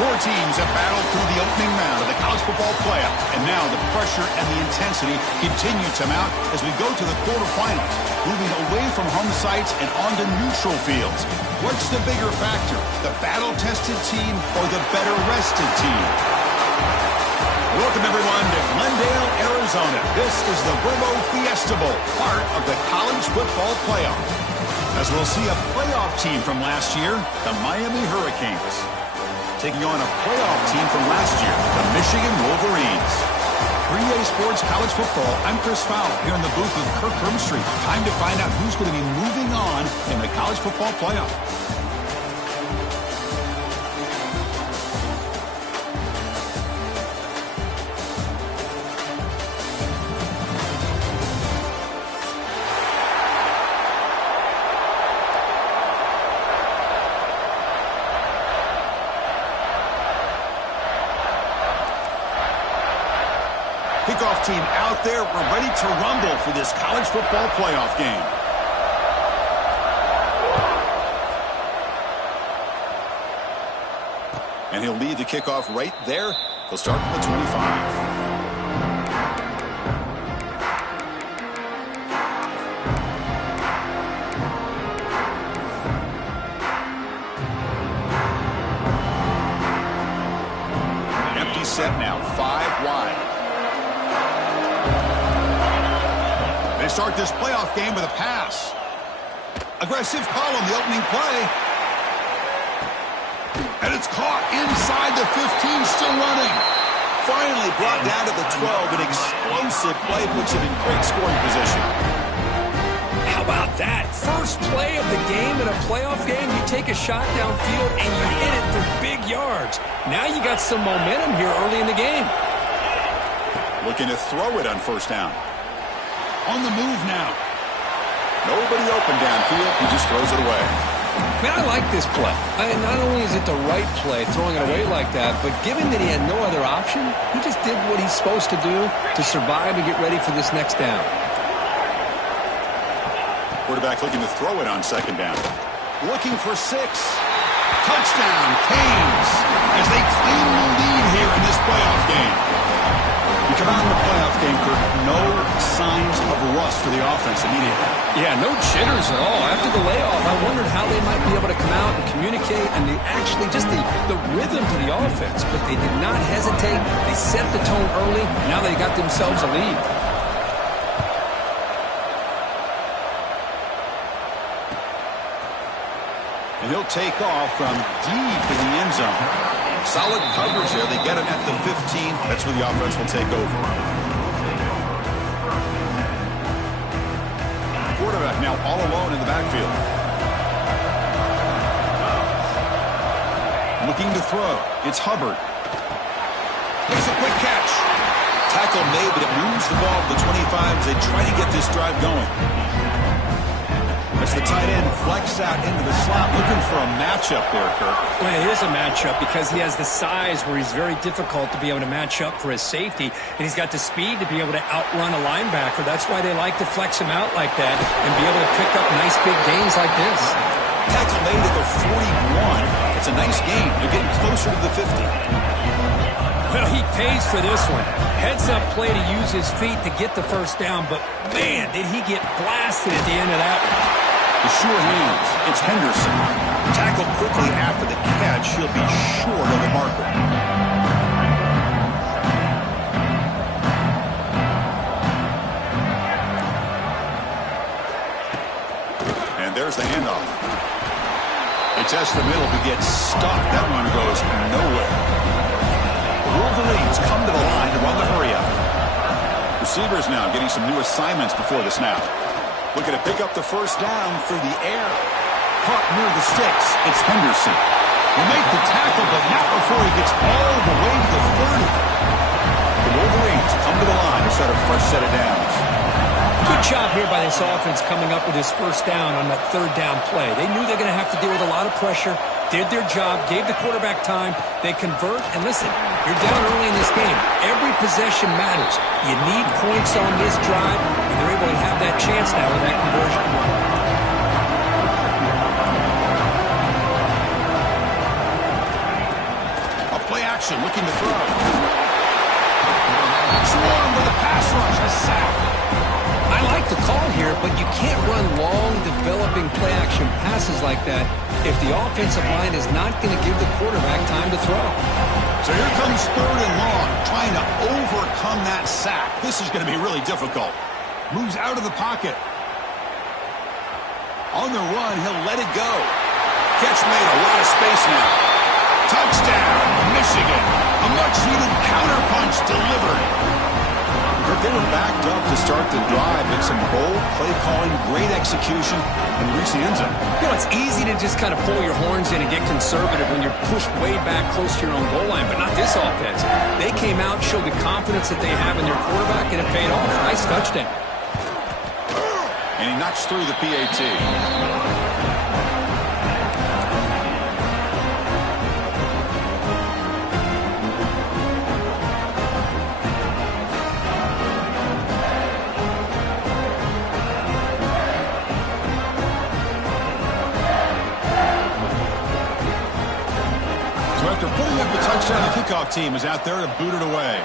Four teams have battled through the opening round of the college football playoff, and now the pressure and the intensity continue to mount as we go to the quarterfinals, moving away from home sites and onto neutral fields. What's the bigger factor, the battle-tested team or the better-rested team? Welcome, everyone, to Glendale, Arizona. This is the Verbo Fiesta Bowl, part of the college football playoff. As we'll see a playoff team from last year, the Miami Hurricanes, taking on a playoff team from last year, the Michigan Wolverines. 3A Sports College Football, I'm Chris Fowler here in the booth with Kirk Hermstreet. Time to find out who's going to be moving on in the college football playoff. Kickoff team out there. We're ready to rumble for this college football playoff game. And he'll lead the kickoff right there. He'll start from the 25. Empty set now, 5 wide. They start this playoff game with a pass. Aggressive call on the opening play. And it's caught inside the 15, still running. Finally brought down to the 12. An explosive play puts him in great scoring position. How about that? First play of the game in a playoff game, you take a shot downfield and you hit it for big yards. Now you got some momentum here early in the game. Looking to throw it on first down. On the move now. Nobody open downfield. He just throws it away. Man, I like this play. Not only is it the right play, throwing it away like that, but given that he had no other option, he just did what he's supposed to do to survive and get ready for this next down. Quarterback looking to throw it on second down. Looking for 6. Touchdown, Canes, as they claim the lead here in this playoff game. You come out in the playoff game, Kirk, no signs of rust for the offense immediately. Yeah, no jitters at all. After the layoff, I wondered how they might be able to come out and communicate and actually just the rhythm to the offense. But they did not hesitate. They set the tone early. Now they got themselves a lead. And he'll take off from deep in the end zone. Solid coverage there. They get him at the 15. That's where the offense will take over. Quarterback now all alone in the backfield. Looking to throw. It's Hubbard. Makes a quick catch. Tackle made, but it moves the ball to the 25 as they try to get this drive going. As the tight end flex out into the slot, looking for a matchup there, Kirk. Well, it is a matchup because he has the size where he's very difficult to be able to match up for his safety, and he's got the speed to be able to outrun a linebacker. That's why they like to flex him out like that and be able to pick up nice big gains like this. Tackle made at the 41. It's a nice gain. They're getting closer to the 50. Well, he pays for this one. Heads-up play to use his feet to get the first down, but, man, did he get blasted at the end of that one. The sure hands. It's Henderson. Tackled quickly after the catch. He'll be short of the marker. And there's the handoff. They test the middle to get stuck. That one goes nowhere. The Wolverines come to the line to run the hurry up. Receivers now getting some new assignments before the snap. Looking to pick up the first down through the air. Caught near the sticks. It's Henderson. Will make the tackle, but not before he gets all the way to the 30. The Wolverines come to the line to set a fresh set of downs. Good job here by this offense coming up with his first down on that third down play. They knew they were going to have to deal with a lot of pressure, did their job, gave the quarterback time. They convert, and listen, you're down early in this game. Every possession matters. You need points on this drive, and they're able to have that chance now with that conversion. action, looking to throw. Swarmed with a pass rush, a sack. I like the call here, but you can't run long, developing play-action passes like that if the offensive line is not going to give the quarterback time to throw. So here comes 3rd and long, trying to overcome that sack. This is going to be really difficult. Moves out of the pocket. On the run, he'll let it go. Catch made, a lot of space now. Touchdown, Michigan. A much-needed counterpunch delivered. But they were backed up to start the drive with some bold play calling, great execution, and reach the end zone. You know, it's easy to just kind of pull your horns in and get conservative when you're pushed way back close to your own goal line, but not this offense. They came out, showed the confidence that they have in their quarterback, and it paid off. Nice touchdown. And he knocks through the PAT. After putting up the touchdown, the kickoff team is out there to boot it away.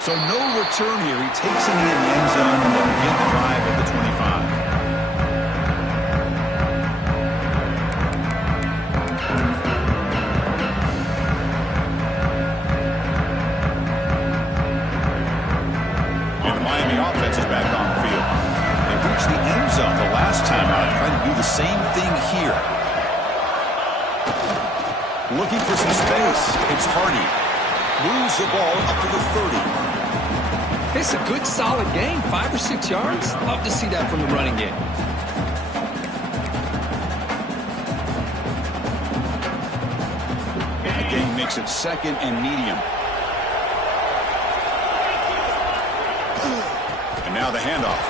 So no return here. He takes it in the end zone and will begin the drive at the 25. And the Miami offense is back on the field. Reached the end zone the last time out, trying to do the same thing here. Looking for some space. It's Hardy. Moves the ball up to the 30. It's a good, solid game. 5 or 6 yards. Love to see that from the running game. The game makes it 2nd and medium. And now the handoff.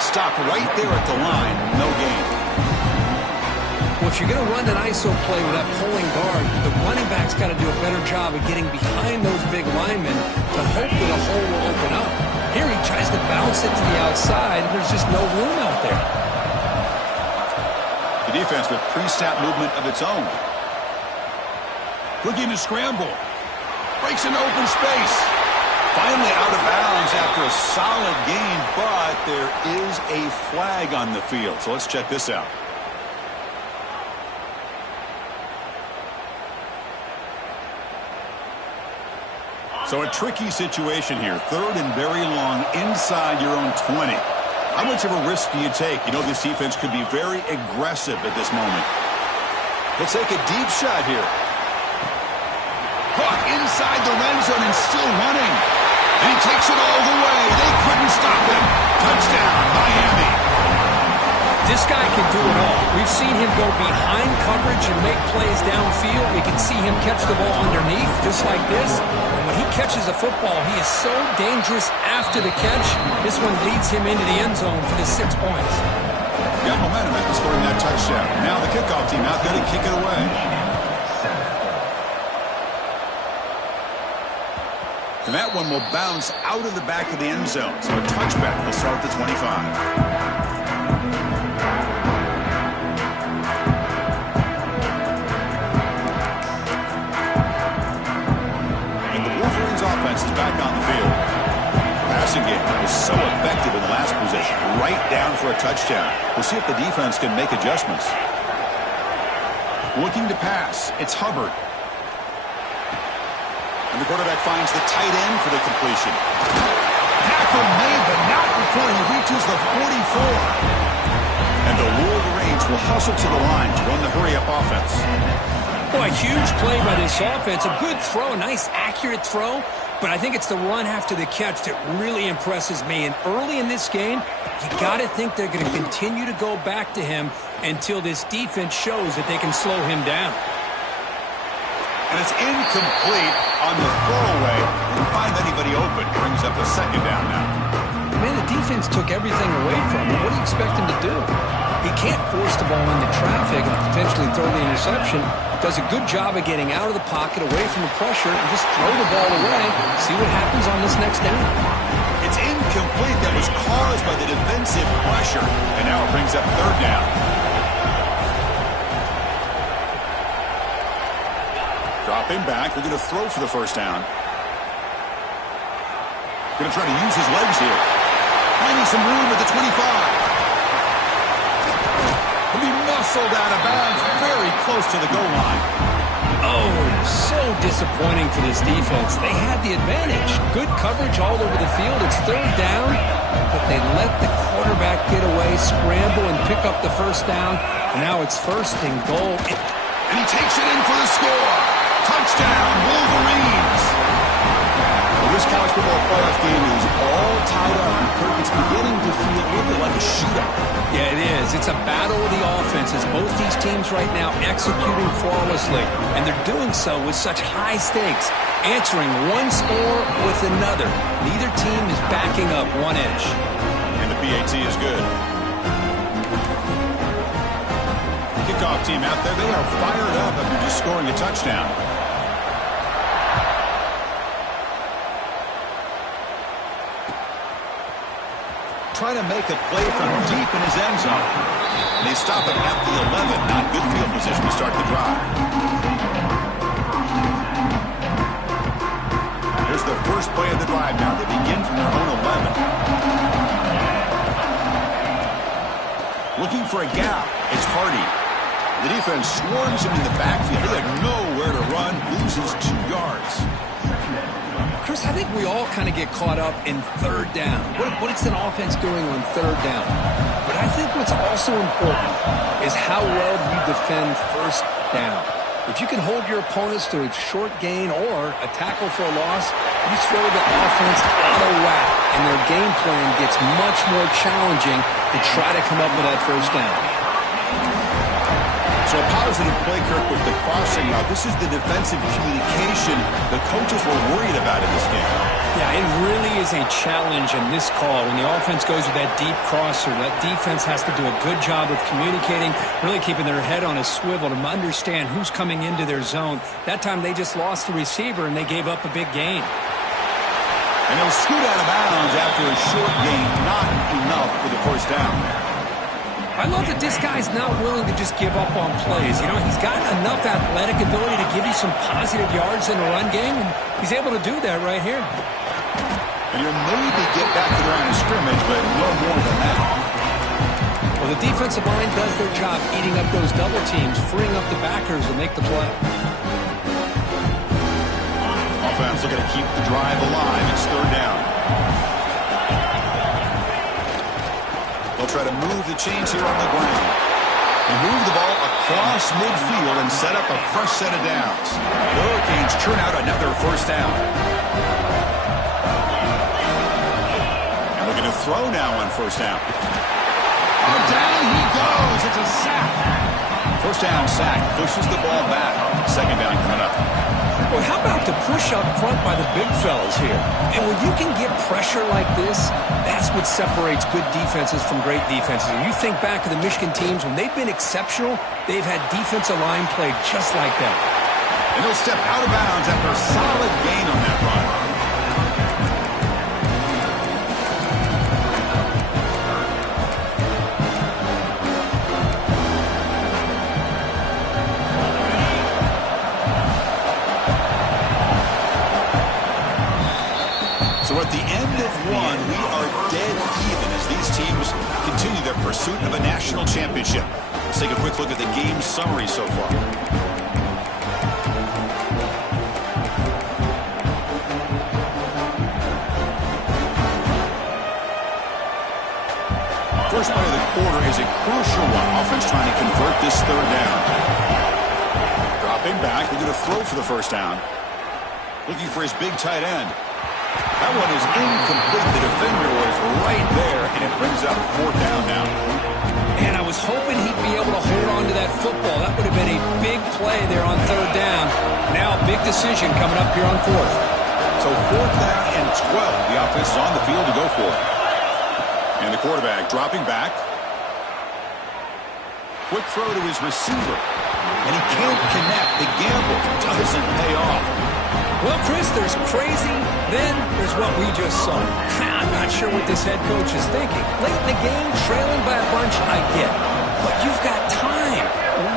Stopped right there at the line. No gain. Well, if you're going to run an ISO play with that pulling guard, the running back's got to do a better job of getting behind those big linemen to hope that a hole will open up. Here he tries to bounce it to the outside, and there's just no room out there. The defense with pre-snap movement of its own. Looking to scramble. Breaks into open space. Finally out of bounds after a solid gain, but there is a flag on the field. So let's check this out. So a tricky situation here. 3rd and very long inside your own 20. How much of a risk do you take? You know this defense could be very aggressive at this moment. He'll take a deep shot here. Hook inside the red zone and still running. And he takes it all the way. They couldn't stop him. Touchdown, Miami. This guy can do it all. We've seen him go behind coverage and make plays downfield. We can see him catch the ball underneath just like this. And when he catches a football, he is so dangerous after the catch. This one leads him into the end zone for the 6 points. Got momentum after scoring that touchdown. Now the kickoff team out there to kick it away. And that one will bounce out of the back of the end zone. So a touchback will start at the 25. Offense is back on the field. Passing game was so effective in the last possession, right down for a touchdown. We'll see if the defense can make adjustments. Looking to pass, it's Hubbard. And the quarterback finds the tight end for the completion. Tackle made, but not before he reaches the 44. And the Wolverines will hustle to the line to run the hurry-up offense. Boy, a huge play by this offense. A good throw, a nice accurate throw. But I think it's the run after the catch that really impresses me. And early in this game, you got to think they're going to continue to go back to him until this defense shows that they can slow him down. And it's incomplete on the throwaway. Didn't find anybody open. Brings up a 2nd down now. Man, the defense took everything away from him. What do you expect him to do? He can't force the ball into traffic and potentially throw the interception. Does a good job of getting out of the pocket, away from the pressure, and just throw the ball away. See what happens on this next down. It's It's incomplete. That was caused by the defensive pressure. And now it brings up third down. Dropping back. They're going to throw for the first down. Going to try to use his legs here. Finding some room at the 25. He'll be muscled out of bounds very close to the goal line. Oh, so disappointing for this defense. They had the advantage. Good coverage all over the field. It's third down, but they let the quarterback get away, scramble, and pick up the first down. And now it's first and goal. And he takes it in for the score. Touchdown, Wolverines. Well, this college football playoff game is all tied up. Kirk, it's beginning to feel a little bit like a shootout. Yeah, it is. It's a battle of the offenses. Both these teams right now executing flawlessly, and they're doing so with such high stakes, answering one score with another. Neither team is backing up 1 inch. And the PAT is good. Kickoff team out there, they are fired up after just scoring a touchdown. Trying to make a play from deep in his end zone. And they stop it at the 11. Not good field position to start the drive. Here's the first play of the drive now. They begin from their own 11. Looking for a gap. It's Hardy. The defense swarms him in the backfield. They have nowhere to run. Loses 2 yards. Chris, I think we all kind of get caught up in third down. What is an offense doing on third down? But I think what's also important is how well you defend first down. If you can hold your opponents to a short gain or a tackle for a loss, you throw the offense out of whack, and their game plan gets much more challenging to try to come up with that first down. So a positive play, Kirk, with the crossing route. This is the defensive communication the coaches were worried about in this game. Yeah, it really is a challenge in this call. When the offense goes with that deep crosser, that defense has to do a good job of communicating, really keeping their head on a swivel to understand who's coming into their zone. That time they just lost the receiver and they gave up a big gain. And they'll scoot out of bounds after a short gain. Not enough for the first down. I love that this guy's not willing to just give up on plays. You know, he's got enough athletic ability to give you some positive yards in the run game, and he's able to do that right here. And he'll maybe get back to the line of scrimmage, but no more than that. Well, the defensive line does their job eating up those double teams, freeing up the backers to make the play. Offense looking to keep the drive alive. It's third down. They'll try to move the chains here on the ground. They move the ball across midfield and set up a fresh set of downs. The Hurricanes churn out another first down. And looking to throw now on first down. Oh, down he goes. It's a sack. First down sack. Pushes the ball back. Second down coming up. Well, how about the push up front by the big fellas here? And when you can get pressure like this, that's what separates good defenses from great defenses. And you think back to the Michigan teams, when they've been exceptional, they've had defensive line play just like that. And he'll step out of bounds after a solid gain on that run. So at the end of one, we are dead even as these teams continue their pursuit of a national championship. Let's take a quick look at the game summary so far. First play of the quarter is a crucial one. Offense trying to convert this third down. Dropping back, they're going to throw for the first down. Looking for his big tight end. That one is incomplete. The defender was right there, and it brings up fourth down now. And I was hoping he'd be able to hold on to that football. That would have been a big play there on third down. Now a big decision coming up here on fourth. So fourth down and 12. The offense is on the field to go for it. And the quarterback dropping back. Quick throw to his receiver. And he can't connect. The gamble doesn't pay off. Well, Chris, there's crazy, then there's what we just saw. I'm not sure what this head coach is thinking. Late in the game, trailing by a bunch, I get it. But you've got time,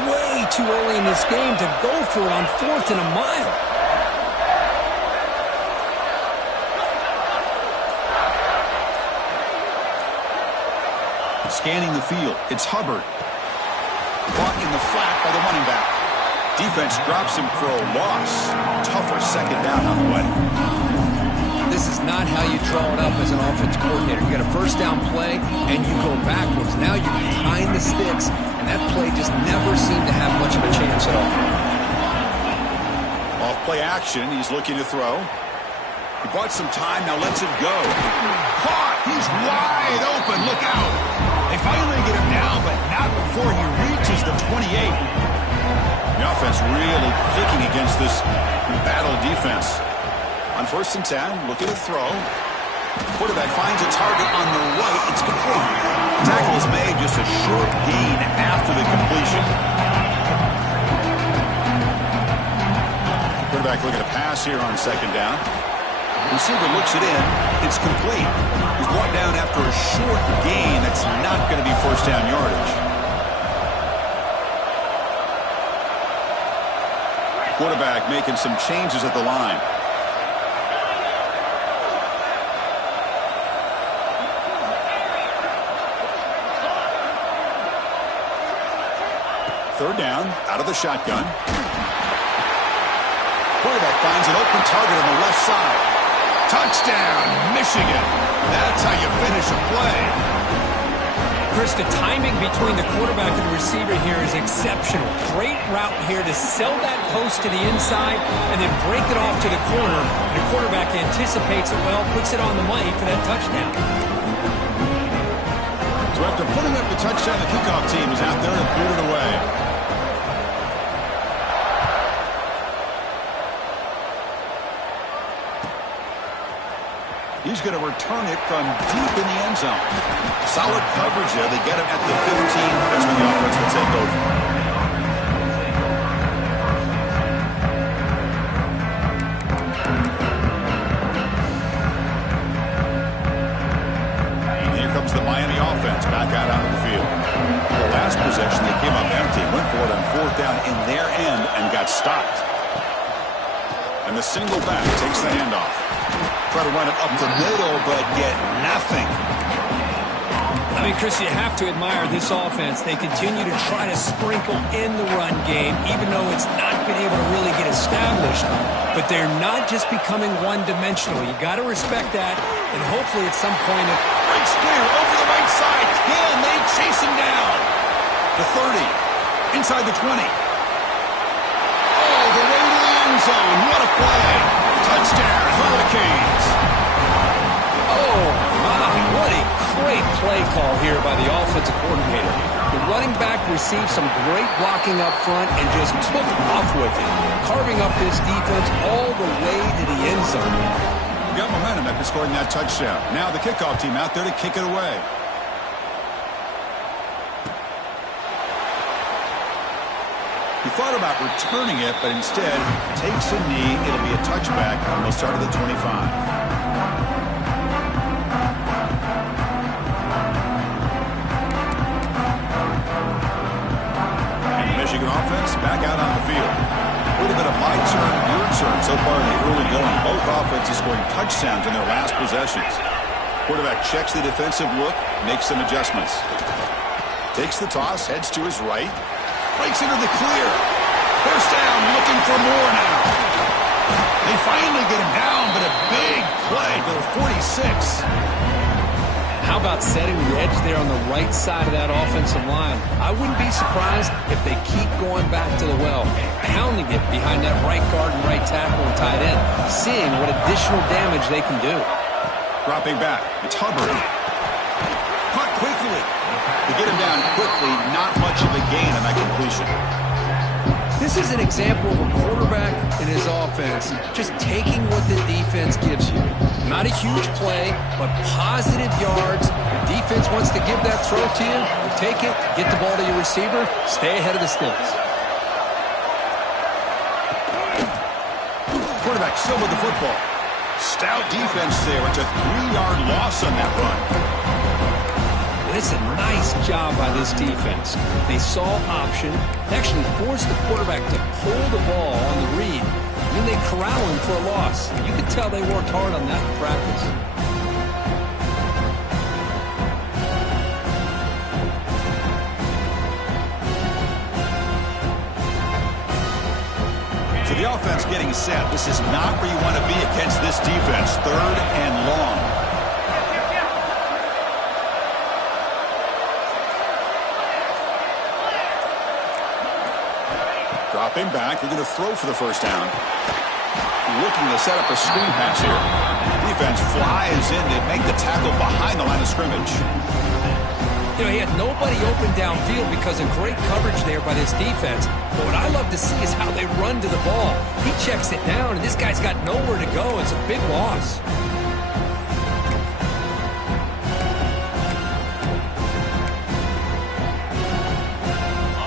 way too early in this game to go for it on 4th and a mile. Scanning the field, it's Hubbard. Caught in the flat by the running back. Defense drops him for a loss. Tougher second down on the way. This is not how you draw it up as an offense coordinator. You got a first down play, and you go backwards. Now you're behind the sticks, and that play just never seemed to have much of a chance at all. Off play action, he's looking to throw. He bought some time, now lets it go. Caught! He's wide open, look out! They finally get him down, but not before he reaches the 28. The offense really clicking against this battle defense. On 1st and 10, looking to throw. Quarterback finds a target on the right. It's complete. Tackle is made, just a short gain after the completion. Quarterback looking to pass here on 2nd down. Receiver looks it in. It's complete. He's brought down after a short gain. That's not going to be first down yardage. Quarterback making some changes at the line. Third down, out of the shotgun. Quarterback finds an open target on the left side. Touchdown, Michigan. That's how you finish a play. Chris, the timing between the quarterback and the receiver here is exceptional. Great route here to sell that post to the inside and then break it off to the corner. The quarterback anticipates it well, puts it on the money for that touchdown. So after putting up the touchdown, the kickoff team is out there and booted it away. He's going to return it from deep in the end zone. Solid coverage there. They get him at the 15. That's when the offense will take over. And here comes the Miami offense back out onto the field. The last possession, they came up empty. Went for it on 4th down in their end and got stopped. And the single back takes the handoff. Try to run it up the middle, but get nothing. I mean, Chris, you have to admire this offense. They continue to try to sprinkle in the run game, even though it's not been able to really get established. But they're not just becoming one-dimensional. You got to respect that, and hopefully at some point it breaks clear over the right side. Can they chase him down? The 30, inside the 20. Oh, the way to the end zone. What a play. Touchdown, Hurricanes. Oh, my, what a great play call here by the offensive coordinator. The running back received some great blocking up front and just took off with it, carving up his defense all the way to the end zone. Got momentum after scoring that touchdown. Now the kickoff team out there to kick it away. He thought about returning it, but instead takes a knee. It'll be a touchback, and they'll start at the 25. And the Michigan offense back out on the field. A little bit of my turn, your turn so far in the early going. Both offenses scoring touchdowns in their last possessions. Quarterback checks the defensive look, makes some adjustments. Takes the toss, heads to his right. Breaks into the clear. First down, looking for more now. They finally get him down, but a big play to the 46. How about setting the edge there on the right side of that offensive line? I wouldn't be surprised if they keep going back to the well, pounding it behind that right guard and right tackle and tight end, seeing what additional damage they can do. Dropping back, it's Hubbard. Caught quickly. To get him down quickly, not much of a gain on that completion. This is an example of a quarterback and his offense just taking what the defense gives you. Not a huge play, but positive yards. The defense wants to give that throw to you. You take it, get the ball to your receiver, stay ahead of the sticks. Quarterback still with the football. Stout defense there. It's a 3-yard loss on that run. Listen, nice job by this defense. They saw option, actually forced the quarterback to pull the ball on the read, and then they corral him for a loss. You could tell they worked hard on that in practice. So the offense getting set. This is not where you want to be against this defense. 3rd and long. Dropping back. They're going to throw for the first down. Looking to set up a screen pass here. Defense flies in to make the tackle behind the line of scrimmage. You know, he had nobody open downfield because of great coverage there by this defense. But what I love to see is how they run to the ball. He checks it down, and this guy's got nowhere to go. It's a big loss.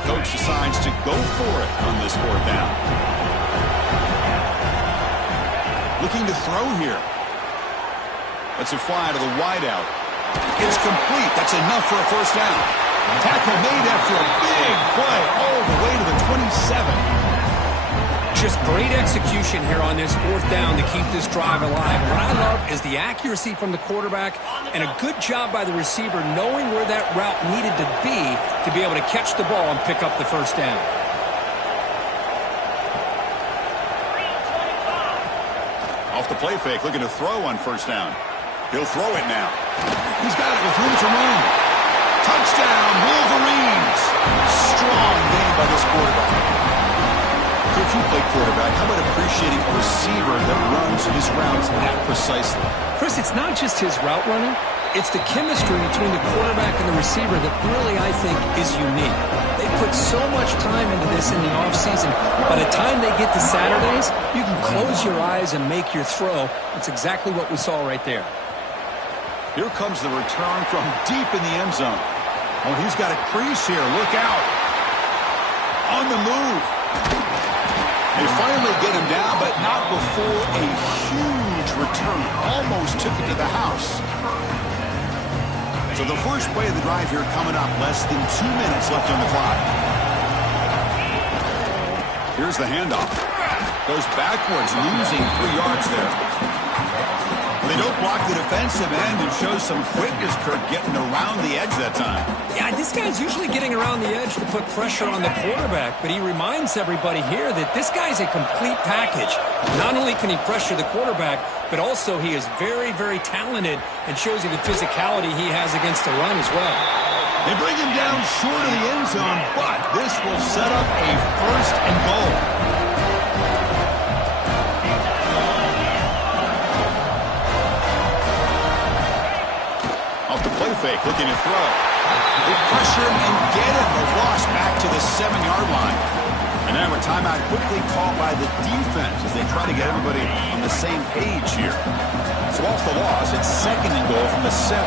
Coach decides to go for it on this 4th down. Looking to throw here. Let's it fly to the wideout. It's complete. That's enough for a first down. Tackle made after a big play all the way to the 27. Just great execution here on this 4th down to keep this drive alive. What I love is the accuracy from the quarterback and a good job by the receiver knowing where that route needed to be able to catch the ball and pick up the first down. Off the play fake, looking to throw on first down. He'll throw it now. He's got it with room to run. Touchdown, Wolverines. Strong game by this quarterback. So if you play quarterback, how about appreciating a receiver that runs his routes that precisely? Chris, it's not just his route running. It's the chemistry between the quarterback and the receiver that really, I think, is unique. They put so much time into this in the offseason. By the time they get to Saturdays, you can close your eyes and make your throw. That's exactly what we saw right there. Here comes the return from deep in the end zone. Oh, he's got a crease here. Look out. On the move. They finally get him down, but not before a huge return. Almost took it to the house. So the first play of the drive here coming up. Less than 2 minutes left on the clock. Here's the handoff. Goes backwards, losing 3 yards there. They don't block the defensive end and show some quickness, Kirk, getting around the edge that time. Yeah, this guy's usually getting around the edge to put pressure on the quarterback, but he reminds everybody here that this guy's a complete package. Not only can he pressure the quarterback, but also he is very, very talented and shows you the physicality he has against the run as well. They bring him down short of the end zone, but this will set up a 1st and goal. Off the play fake, looking to throw. They pressure him and get him. The loss back to the 7-yard line. And now a timeout quickly called by the defense as they try to get everybody on the same page here. So off the loss, it's 2nd and goal from the 7.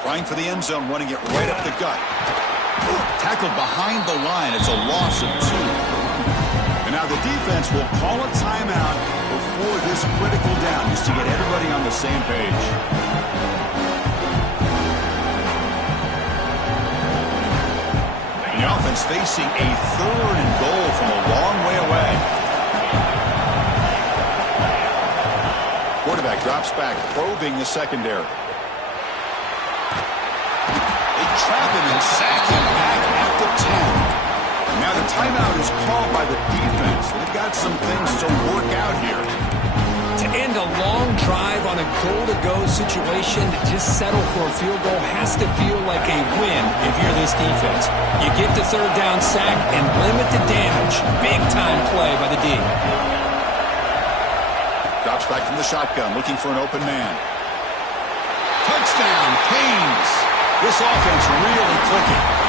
Trying for the end zone, running it right up the gut. Tackled behind the line. It's a loss of 2. And now the defense will call a timeout before this critical down, just to get everybody on the same page. And the offense facing a 3rd and goal from a long way away. Quarterback drops back, probing the secondary. They trap him and sack him back at the 10. Now the timeout is called by the defense. They've got some things to work out here. To end a long drive on a goal-to-go situation, to just settle for a field goal has to feel like a win if you're this defense. You get the 3rd down sack and limit the damage. Big-time play by the D. Drops back from the shotgun, looking for an open man. Touchdown, Canes. This offense really clicking.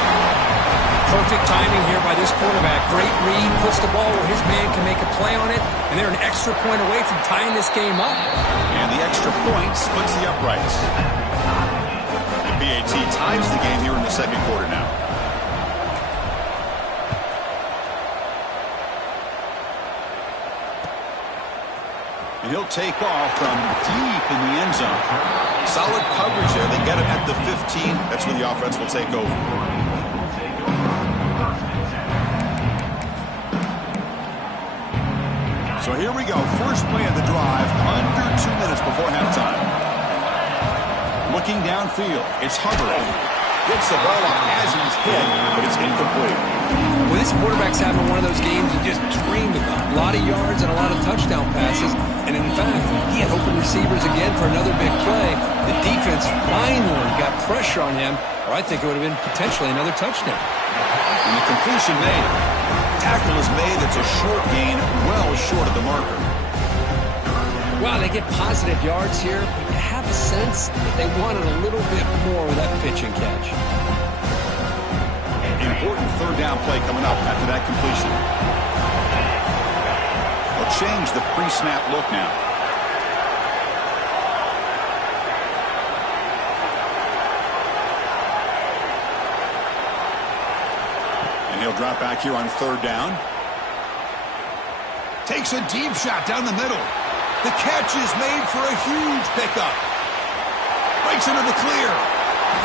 Perfect timing here by this quarterback. Great read, puts the ball where his man can make a play on it, and they're an extra point away from tying this game up. And the extra point splits the uprights. PAT ties the game here in the second quarter now. And he'll take off from deep in the end zone. Solid coverage there. They get him at the 15. That's where the offense will take over. So here we go. First play of the drive, under 2 minutes before halftime. Looking downfield, it's Hubbard. Gets the ball off as he's hit, but it's incomplete. Well, this quarterback's having one of those games he just dreamed about. A lot of yards and a lot of touchdown passes. And in fact, he had open receivers again for another big play. The defense finally got pressure on him, or I think it would have been potentially another touchdown. And the completion made. Tackle is made. It's a short gain, well short of the marker. Wow, they get positive yards here, but you have a sense that they wanted a little bit more with that pitch and catch. Important third down play coming up after that completion. They'll change the pre-snap look now. And he'll drop back here on third down. Takes a deep shot down the middle. The catch is made for a huge pickup. Breaks into the clear.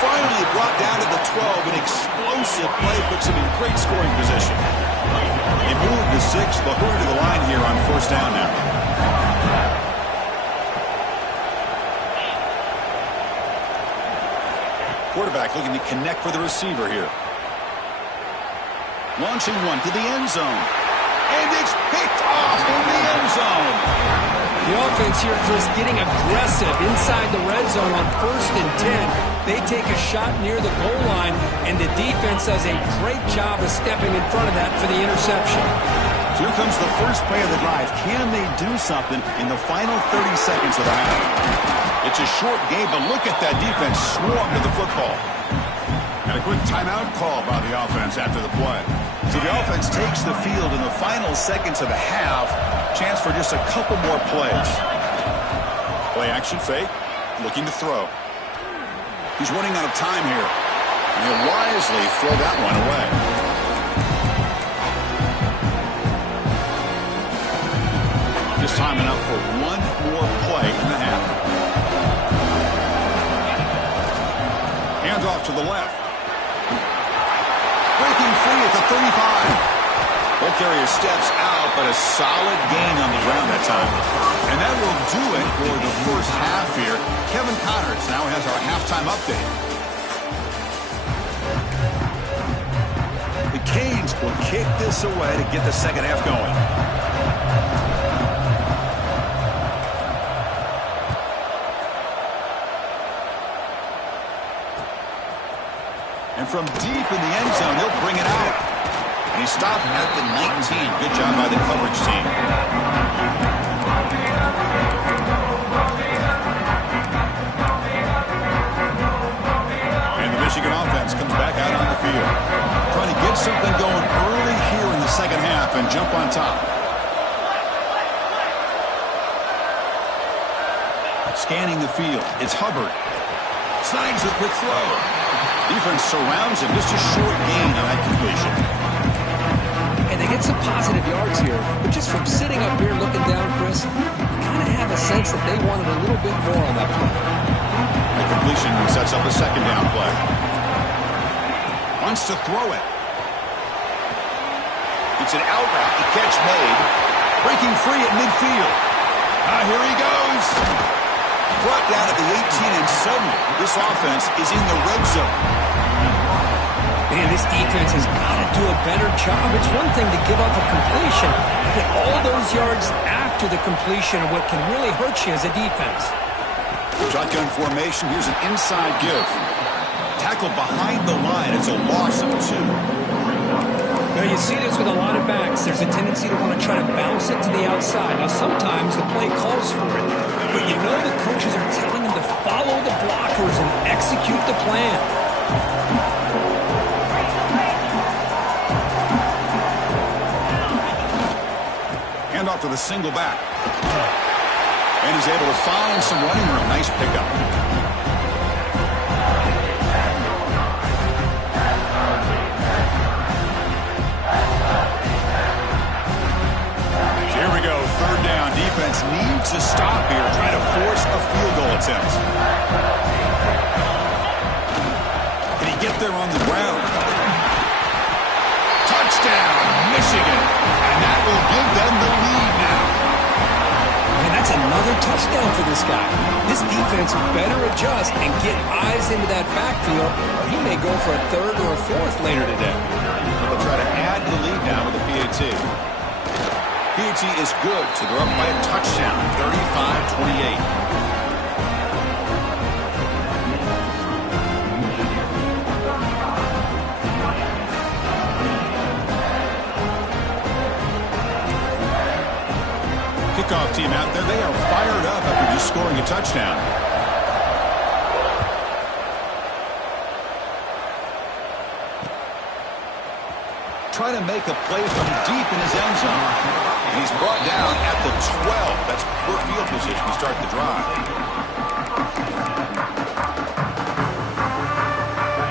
Finally brought down to the 12. An explosive play puts him in great scoring position. They move to 6. They'll hurry to the line here on first down now. Quarterback looking to connect with the receiver here. Launching one to the end zone. And it's picked off in the end zone. The offense here, Chris, getting aggressive inside the red zone on 1st and 10. They take a shot near the goal line, and the defense does a great job of stepping in front of that for the interception. So here comes the first play of the drive. Can they do something in the final 30 seconds of the half? It's a short game, but look at that defense swarm to the football. And a quick timeout call by the offense after the play. So the offense takes the field in the final seconds of the half. Chance for just a couple more plays. Play action fake. Looking to throw. He's running out of time here. And he'll wisely throw that one away. Just time enough for one more play in the half. Hands off to the left. Breaking free at the 35. Ball carrier steps out, but a solid gain on the ground that time. And that will do it for the first half here. Kevin Connerts now has our halftime update. The Canes will kick this away to get the second half going. And from deep in the end zone, he'll bring it out. And he stopped at the 19. Good job by the coverage team. And the Michigan offense comes back out on the field. Trying to get something going early here in the second half and jump on top. Scanning the field. It's Hubbard. Snags a quick throw. Defense surrounds him. Just a short gain on that completion. And they get some positive yards here. But just from sitting up here looking down, Chris, you kind of have a sense that they wanted a little bit more on that play. The completion sets up a second down play. Wants to throw it. It's an out route. The catch made. Breaking free at midfield. Here he goes. Brought down at the 18, and suddenly this offense is in the red zone. Man, this defense has got to do a better job. It's one thing to give up a completion, but all those yards after the completion are what can really hurt you as a defense. Shotgun formation. Here's an inside give. Tackled behind the line. It's a loss of 2. Now, you see this with a lot of backs. There's a tendency to want to try to bounce it to the outside. Now, sometimes the play calls for it, but you know the coaches are telling them to follow the blockers and execute the plan. Hand off to the single back. And he's able to find some running room. Nice pickup. Defense needs to stop here, trying to force a field goal attempt. Can he get there on the ground? Touchdown, Michigan. And that will give them the lead now. And that's another touchdown for this guy. This defense better adjust and get eyes into that backfield, or he may go for a third or a fourth later today. They'll try to add the lead now with a PAT. PAT is good, so they're up by a touchdown, 35-28. Kickoff team out there, they are fired up after just scoring a touchdown. Trying to make a play from deep in his end zone. And he's brought down at the 12. That's poor field position to start the drive.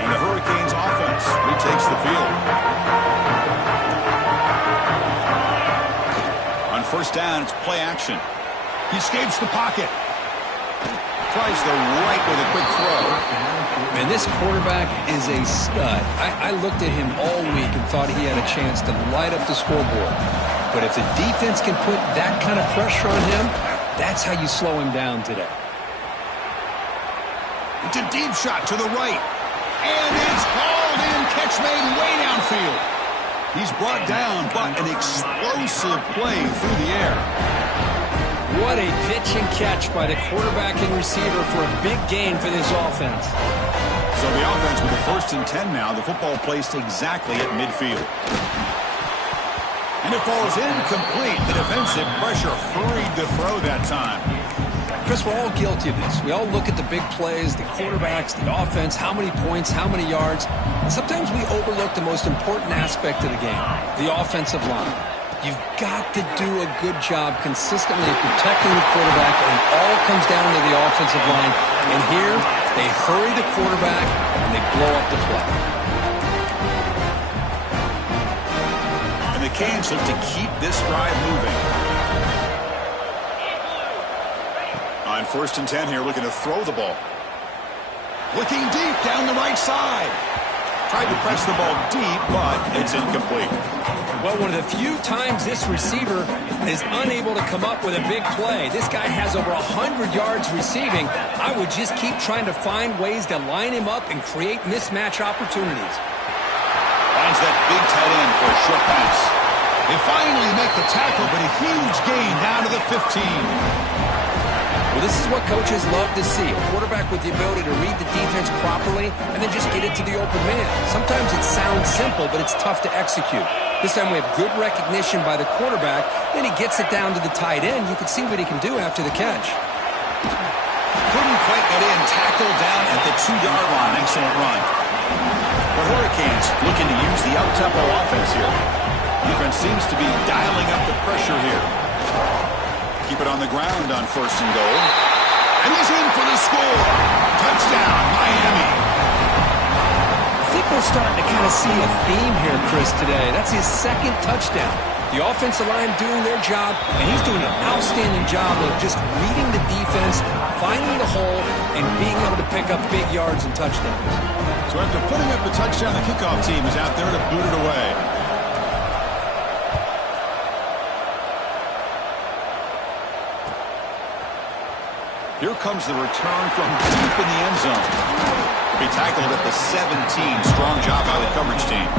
And the Hurricanes offense retakes the field. On first down, it's play action. He escapes the pocket. Tries the right with a quick throw. Man, this quarterback is a stud. I looked at him all week and thought he had a chance to light up the scoreboard. But if the defense can put that kind of pressure on him, that's how you slow him down today. It's a deep shot to the right. And it's hauled in. Catch made way downfield. He's brought down, but an explosive play through the air. What a pitch and catch by the quarterback and receiver for a big gain for this offense. So the offense with the 1st and 10 now. The football placed exactly at midfield. And it falls incomplete. The defensive pressure hurried the throw that time. Chris, we're all guilty of this. We all look at the big plays, the quarterbacks, the offense, how many points, how many yards. And sometimes we overlook the most important aspect of the game, the offensive line. You've got to do a good job consistently protecting the quarterback, and it all comes down to the offensive line. And here, they hurry the quarterback, and they blow up the play. And the Canes look to keep this drive moving. On 1st and 10 here, looking to throw the ball. Looking deep down the right side. Tried to press the ball deep, but it's incomplete. Well, one of the few times this receiver is unable to come up with a big play. This guy has over 100 yards receiving. I would just keep trying to find ways to line him up and create mismatch opportunities. Finds that big tight end for a short pass. They finally make the tackle, but a huge gain down to the 15. Well, this is what coaches love to see. A quarterback with the ability to read the defense properly and then just get it to the open man. Sometimes it sounds simple, but it's tough to execute. This time we have good recognition by the quarterback. Then he gets it down to the tight end. You can see what he can do after the catch. Couldn't quite get in. Tackled down at the 2-yard line. Excellent run. The Hurricanes looking to use the up-tempo offense here. Defense seems to be dialing up the pressure here. Keep it on the ground on 1st and goal. And he's in for the score. Touchdown, Miami. I think we're starting to kind of see a theme here, Chris, today. That's his 2nd touchdown. The offensive line doing their job, and he's doing an outstanding job of just reading the defense, finding the hole, and being able to pick up big yards and touchdowns. So after putting up the touchdown, the kickoff team is out there to boot it away. Here comes the return from deep in the end zone. He tackled at the 17. Strong job by the coverage team.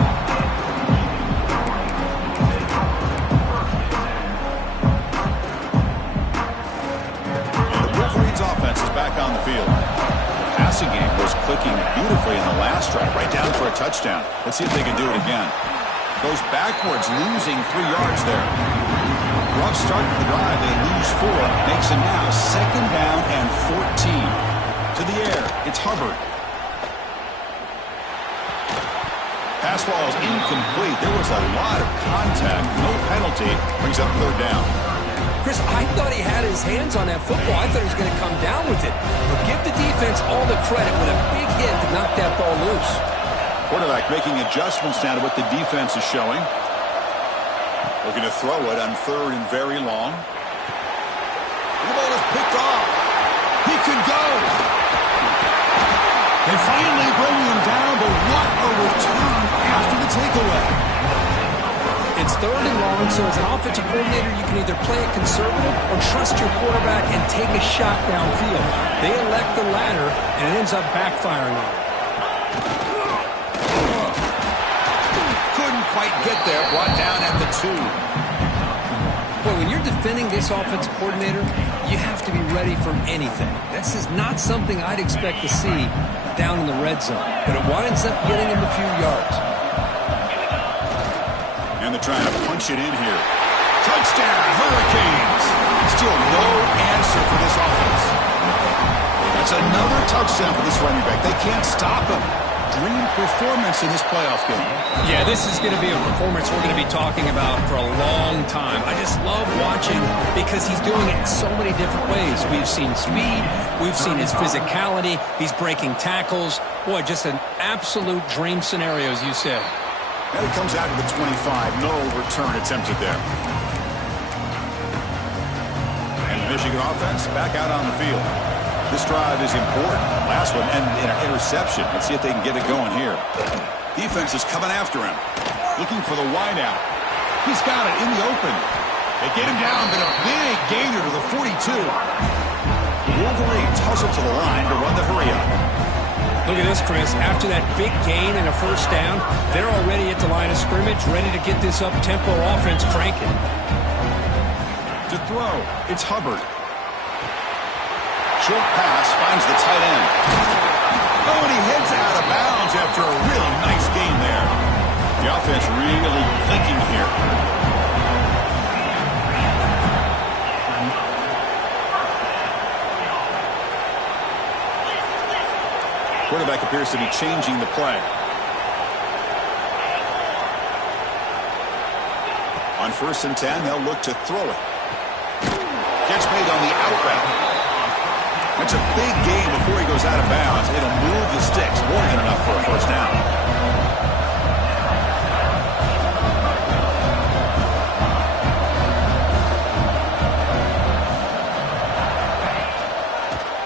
And the Wolverines offense is back on the field. The passing game was clicking beautifully in the last drive, right down for a touchdown. Let's see if they can do it again. Goes backwards, losing 3 yards there. Rough start to the drive. They lose 4. Makes it now 2nd down and 14. To the air. It's Hubbard. Pass ball is incomplete. There was a lot of contact. No penalty. Brings up 3rd down. Chris, I thought he had his hands on that football. I thought he was going to come down with it. But give the defense all the credit with a big hit to knock that ball loose. Quarterback making adjustments now to what the defense is showing. Looking to throw it on 3rd and very long. It's 3rd and long, so as an offensive coordinator, you can either play it conservative or trust your quarterback and take a shot downfield. They elect the latter, and it ends up backfiring on them. Couldn't quite get there, brought down at the 2. Well, when you're defending this offensive coordinator, you have to be ready for anything. This is not something I'd expect to see down in the red zone, but it winds up getting him a few yards. And they're trying to punch it in here. Touchdown, Hurricanes! Still no answer for this offense. That's another touchdown for this running back. They can't stop him. Dream performance in this playoff game. Yeah, this is going to be a performance we're going to be talking about for a long time. I just love watching because he's doing it in so many different ways. We've seen speed. We've seen his physicality. He's breaking tackles. Boy, just an absolute dream scenario, as you said. And it comes out to the 25. No return attempted there. And the Michigan offense back out on the field. This drive is important. Last one, and an interception. Let's see if they can get it going here. Defense is coming after him. Looking for the wideout. He's got it in the open. They get him down, but a big gainer to the 42. Wolverines hustle to the line to run the hurry up. Look at this, Chris. After that big gain and a first down, they're already at the line of scrimmage, ready to get this up-tempo offense cranking. To throw, it's Hubbard. Short pass finds the tight end. Oh, and he heads out of bounds after a really nice gain there. The offense really clicking here. Quarterback appears to be changing the play. On 1st and 10, they'll look to throw it. Catch made on the out route. That's a big gain before he goes out of bounds. It'll move the sticks. More than enough for a first down.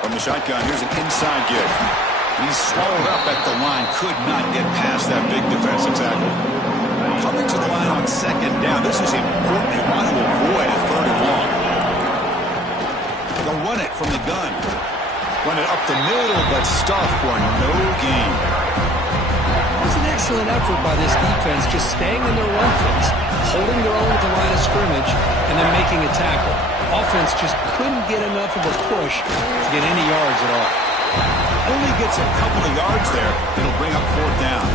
From the shotgun, here's an inside give. He's swallowed up at the line. Could not get past that big defensive tackle. Coming to the line on 2nd down. This is important. They want to avoid a 3rd and long. They'll run it from the gun. Run it up the middle, but stuff for no gain. It was an excellent effort by this defense, just staying in their run fence, holding their own at the line of scrimmage, and then making a tackle. Offense just couldn't get enough of a push to get any yards at all. Only gets a couple of yards there. It'll bring up 4th down.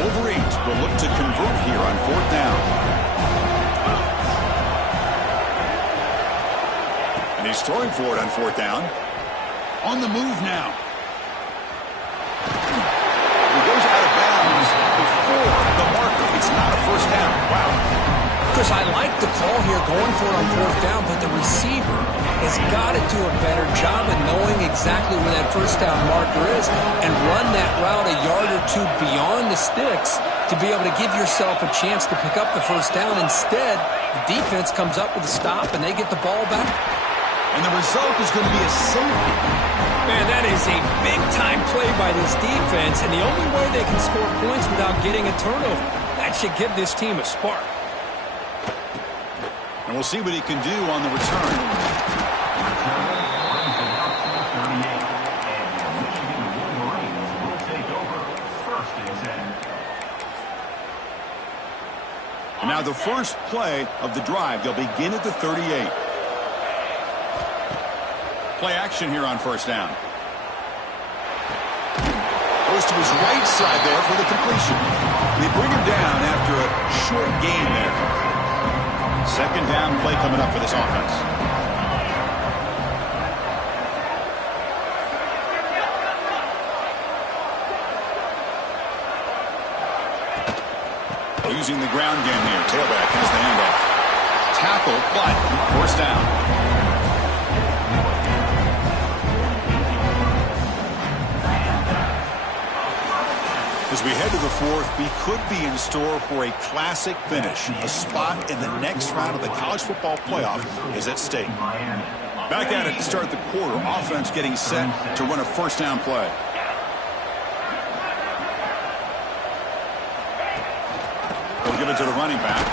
Wolverines will look to convert here on 4th down. And he's throwing for it on 4th down. On the move now. He goes out of bounds before the marker. It's not a first down. Wow. Chris, I like the call here going for it on 4th down, but the receiver has got to do a better job of knowing exactly where that first down marker is and run that route a yard or two beyond the sticks to be able to give yourself a chance to pick up the first down. Instead, the defense comes up with a stop and they get the ball back. And the result is going to be a safety. Man, that is a big-time play by this defense, and the only way they can score points without getting a turnover. That should give this team a spark. And we'll see what he can do on the return. And now the first play of the drive. They'll begin at the 38. Play action here on 1st down. Goes to his right side there for the completion. They bring him down after a short gain there. 2nd down play coming up for this offense. Using the ground game here. Tailback has the handoff. Tackle, but 1st down. As we head to the 4th, we could be in store for a classic finish. A spot in the next round of the college football playoff is at stake. Back at it to start the quarter. Offense getting set to run a first down play. They'll give it to the running back.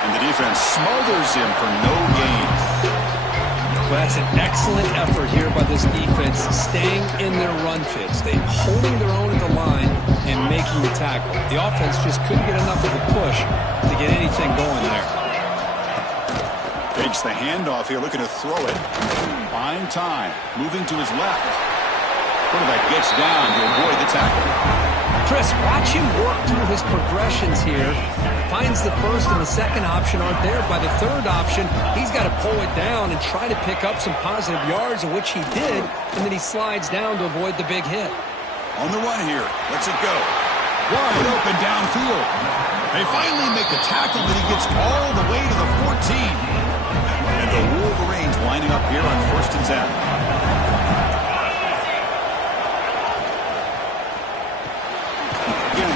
And the defense smothers him for no gain. Well, that's an excellent effort here by this defense, staying in their run fits. They're holding their own at the line and making the tackle. The offense just couldn't get enough of a push to get anything going there. Fakes the handoff here, looking to throw it. Buying time, moving to his left. Quarterback gets down to avoid the tackle. Chris, watch him work through his progressions here. Finds the first and the second option aren't there. By the third option, he's got to pull it down and try to pick up some positive yards, of which he did, and then he slides down to avoid the big hit. On the run here. Lets it go. Wide open downfield. They finally make the tackle, but he gets all the way to the 14. And the Wolverines lining up here on 1st and 10.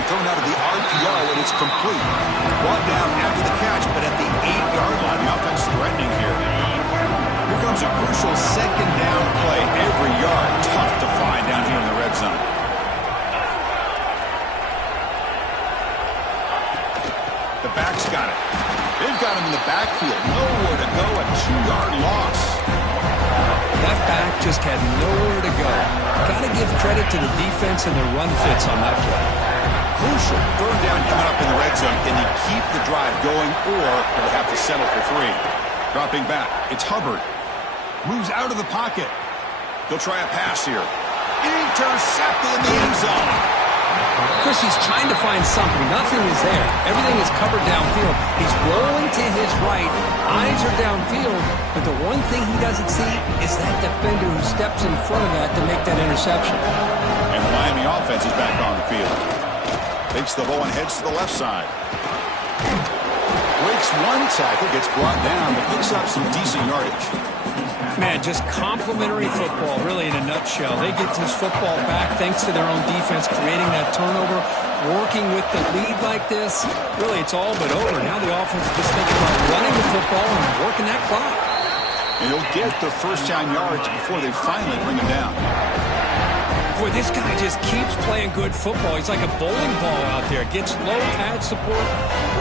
Thrown out of the RPO, and it's complete. Brought down after the catch, but at the 8-yard line. The offense threatening here. Here comes a crucial second down play. Every yard tough to find down here in the red zone. The back's got it. They've got him in the backfield. Nowhere to go. A 2-yard loss. That back just had nowhere to go. Got to give credit to the defense and their run fits on that play. Crucial. 3rd down coming up in the red zone. Can he keep the drive going, or will they have to settle for 3? Dropping back. It's Hubbard. Moves out of the pocket. They'll try a pass here. Intercepted in the end zone. Chris, he's trying to find something. Nothing is there. Everything is covered downfield. He's rolling to his right. Eyes are downfield. But the one thing he doesn't see is that defender who steps in front of that to make that interception. And the Miami offense is back on the field. Takes the ball and heads to the left side. Breaks one tackle, gets brought down, but picks up some decent yardage. Man, just complimentary football, really, in a nutshell. They get this football back thanks to their own defense, creating that turnover, working with the lead like this. Really, it's all but over. Now the offense is just thinking about running the football and working that clock. And he'll get the first down yards before they finally bring him down. Boy, this guy just keeps playing good football. He's like a bowling ball out there. Gets low pad support,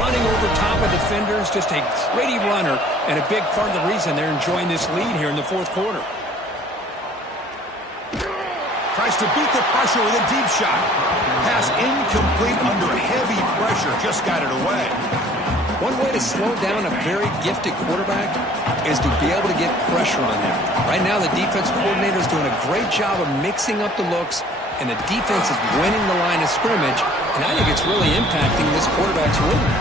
running over top of defenders. Just a gritty runner, and a big part of the reason they're enjoying this lead here in the 4th quarter. Tries to beat the pressure with a deep shot. Pass incomplete under heavy pressure. Just got it away. One way to slow down a very gifted quarterback is to be able to get pressure on him. Right now, the defense coordinator is doing a great job of mixing up the looks, and the defense is winning the line of scrimmage, and I think it's really impacting this quarterback's rhythm.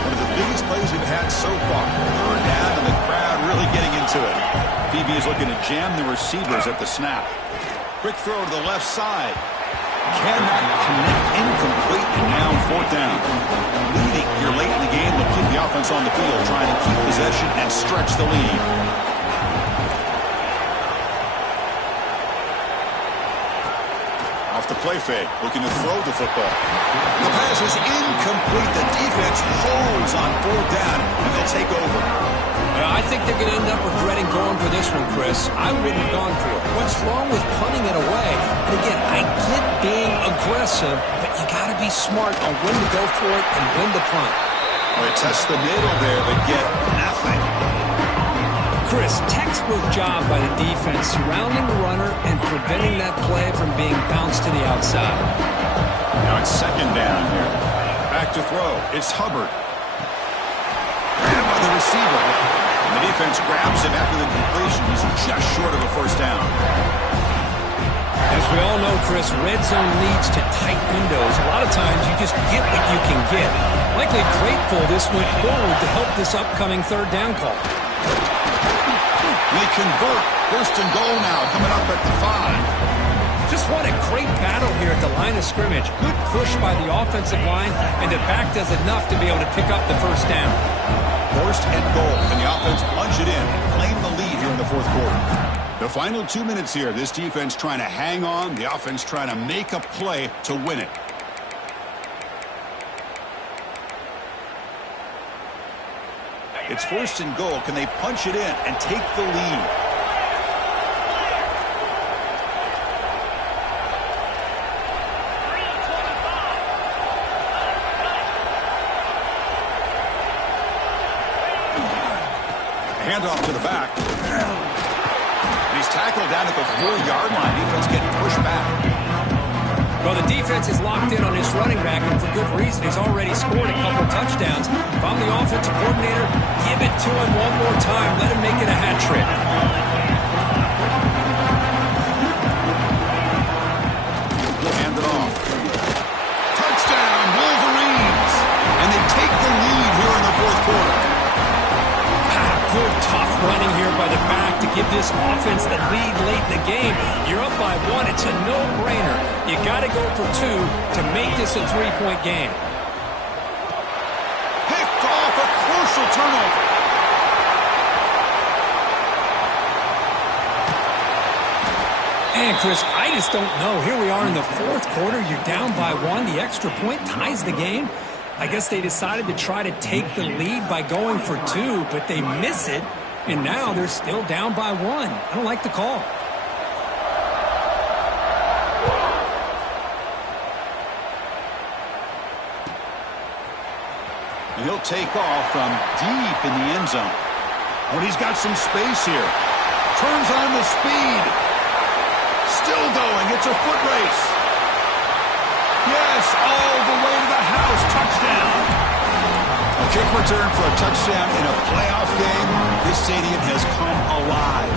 One of the biggest plays we've had so far. Third down, and the crowd really getting into it. PB is looking to jam the receivers at the snap. Quick throw to the left side. Cannot connect, incomplete, and now 4th down. Leading here late in the game, they'll keep the offense on the field, trying to keep possession and stretch the lead. Off the play fake, looking to throw the football. The pass is incomplete. The defense holds on 4th down, and they'll take over. I think they're going to end up regretting going for this one, Chris. I wouldn't have gone for it. What's wrong with punting it away? And again, I get being aggressive, but you got to be smart on when to go for it and when to punt. Well, they test the middle there, but get nothing. Chris, textbook job by the defense, surrounding the runner and preventing that play from being bounced to the outside. Now it's 2nd down here. Back to throw. It's Hubbard. Grabbed by the receiver. And the defense grabs him after the completion. He's just short of a first down. As we all know, Chris, red zone leads to tight windows. A lot of times you just get what you can get. Likely grateful this went forward to help this upcoming 3rd down call. They convert. 1st and goal now, coming up at the 5. Just what a great battle here at the line of scrimmage. Good push by the offensive line, and the back does enough to be able to pick up the first down. 1st and goal, and the offense plunge it in and claim the lead here in the 4th quarter. The final 2 minutes here, this defense trying to hang on, the offense trying to make a play to win it. It's first and goal. Can they punch it in and take the lead? Handoff to the back. And he's tackled down at the 4-yard line. Defense getting pushed back. Well, the defense is locked in on this running back, and for good reason. He's already scored a couple touchdowns. If I'm the offensive coordinator, give it to him one more time. Let him make it a hat trick. He'll hand it off. Touchdown, Wolverines! And they take the lead here in the fourth quarter. Good, tough running here by the back to give this offense the lead late in the game. You're up by 1. It's a no-brainer. You got to go for 2 to make this a 3-point game. Picked off, a crucial turnover. And, Chris, I just don't know. Here we are in the fourth quarter. You're down by 1. The extra point ties the game. I guess they decided to try to take the lead by going for 2, but they miss it, and now they're still down by 1. I don't like the call. He'll take off from deep in the end zone. When he's got some space here. Turns on the speed. Still going. It's a foot race. Yes, all the way to the house. Touchdown. A kick return for a touchdown in a playoff game. This stadium has come alive.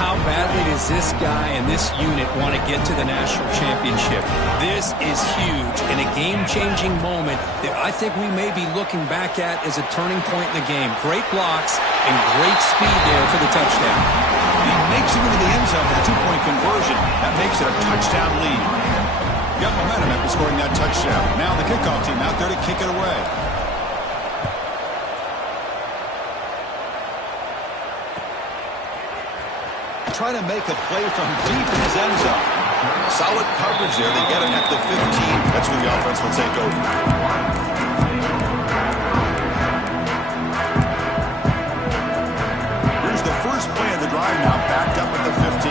How badly does this guy and this unit want to get to the national championship? This is huge and a game-changing moment that I think we may be looking back at as a turning point in the game. Great blocks and great speed there for the touchdown. He makes it into the end zone for the 2-point conversion. That makes it a touchdown lead. Got momentum after scoring that touchdown. Now the kickoff team out there to kick it away. Trying to make a play from deep in his end zone. Solid coverage there. They get him at the 15. That's where the offense will take over. Here's the first play of the drive now, backed up at the 15.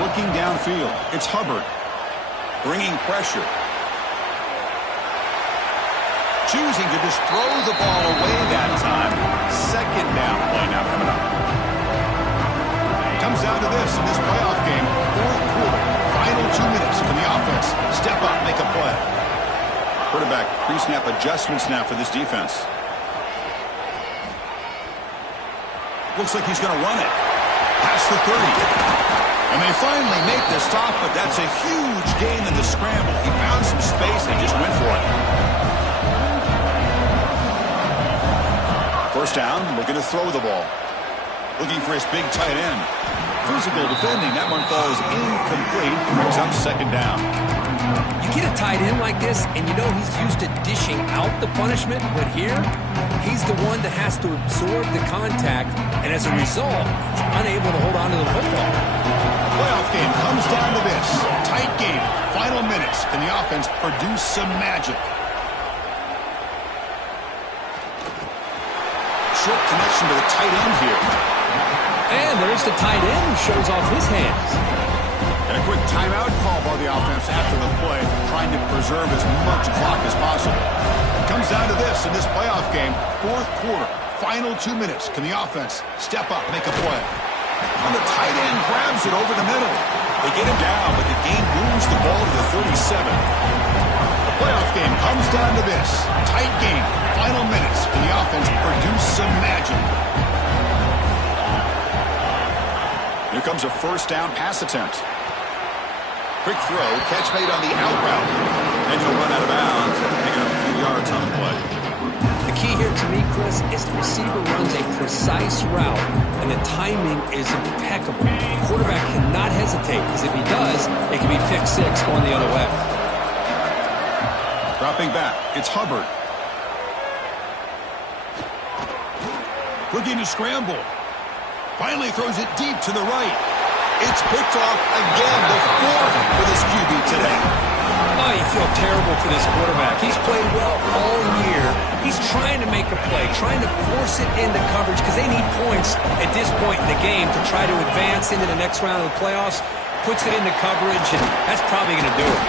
Looking downfield, it's Hubbard. Bringing pressure. Choosing to just throw the ball away that time. Second down play now coming up. Comes down to this in this playoff game. Fourth quarter. Final 2 minutes. Can the offense step up, make a play? Quarterback pre-snap adjustments now for this defense. Looks like he's going to run it. Past the 30. And they finally make the stop, but that's a huge gain in the scramble. He found some space and just went for it. First down, looking to throw the ball. Looking for his big tight end. Physical defending. That one falls incomplete. Brings up second down. You get a tight end like this, and you know he's used to dishing out the punishment, but here, he's the one that has to absorb the contact, and as a result, he's unable to hold on to the football. Playoff game comes down to this. Tight game. Final minutes. Can the offense produce some magic? Short connection to the tight end here. And there's the tight end who shows off his hands. And a quick timeout call by the offense after the play, trying to preserve as much clock as possible. Comes down to this in this playoff game. Fourth quarter, final 2 minutes. Can the offense step up, make a play? And the tight end grabs it over the middle. They get him down, but the game moves the ball to the 37. The playoff game comes down to this. Tight game, final minutes. Can the offense produce some magic? Here comes a first down pass attempt. Quick throw, catch made on the out route. And he'll run out of bounds, picking up a few yards on the play. The key here to me, Chris, is the receiver runs a precise route, and the timing is impeccable. The quarterback cannot hesitate, because if he does, it can be pick six going the other way. Dropping back, it's Hubbard. Looking to scramble. Finally throws it deep to the right. It's picked off again, the fourth for this QB today. Oh, you feel terrible for this quarterback. He's played well all year. He's trying to make a play, trying to force it into coverage because they need points at this point in the game to try to advance into the next round of the playoffs. Puts it into coverage, and that's probably going to do it.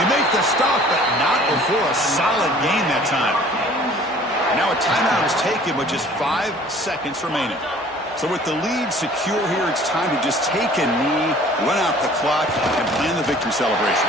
They make the stop, but not before a solid gain that time. Now a timeout is taken with just 5 seconds remaining. So with the lead secure here, it's time to just take a knee, run out the clock, and plan the victory celebration.